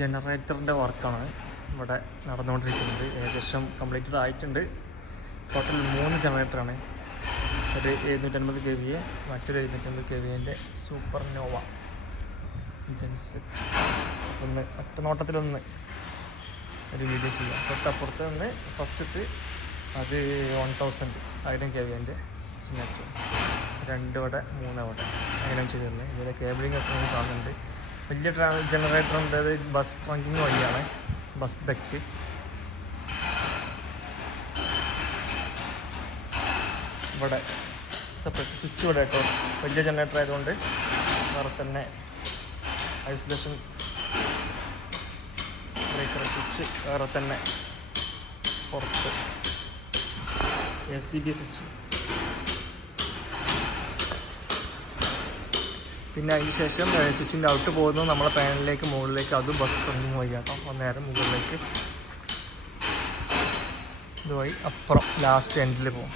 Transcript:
ജനറേറ്ററിൻ്റെ വർക്കാണ് ഇവിടെ നടന്നുകൊണ്ടിരിക്കുന്നത്. ഏകദേശം കംപ്ലീറ്റഡ് ആയിട്ടുണ്ട്. ടോട്ടൽ 3 ജനറേറ്ററാണ്. ഒരു 750 kVA, മറ്റൊരു 750 kVAൻ്റെ സൂപ്പർ നോവ ജെൻസെറ്റ്. ഒന്ന് ഒറ്റ നോട്ടത്തിലൊന്ന് ഒരു വീഡിയോ ചെയ്യാം. തൊട്ടപ്പുറത്ത് നിന്ന് ഫസ്റ്റത്തെ അത് 1000 kVAൻ്റെ ജനറേറ്റർ, 2 അവിടെ 3 അവിടെ അങ്ങനെ ചെയ്തിരുന്നത്. ഇതിൻ്റെ കേബിളിംഗ് ഒക്കെ നമുക്ക് കാണുന്നുണ്ട്. വലിയ ജനറേറ്റർ ഉണ്ട്. അത് ബസ് ട്രങ്കിങ് വഴിയാണ്, ബസ് ഡക്റ്റ്. ഇവിടെ സെപ്പറേറ്റ് സ്വിച്ച് ഇവിടെ കേട്ടോ. വലിയ ജനറേറ്റർ ആയതുകൊണ്ട് വേറെ തന്നെ ഐസൊലേഷൻ ബ്രേക്കർ സ്വിച്ച് വേറെ തന്നെ പുറത്ത്. SCB switch. പിന്നെ അതിന് ശേഷം സ്വിച്ചിൻ്റെ ഔട്ട് പോകുന്നത് നമ്മളെ പാനലിലേക്ക് മുകളിലേക്ക്, അതും ബസ് ട്രങ്കിങ് വഴി കേട്ടോ. നേരെ മുകളിലേക്ക് ഇതുവഴി അപ്പുറം ലാസ്റ്റ് എൻഡിൽ പോകും.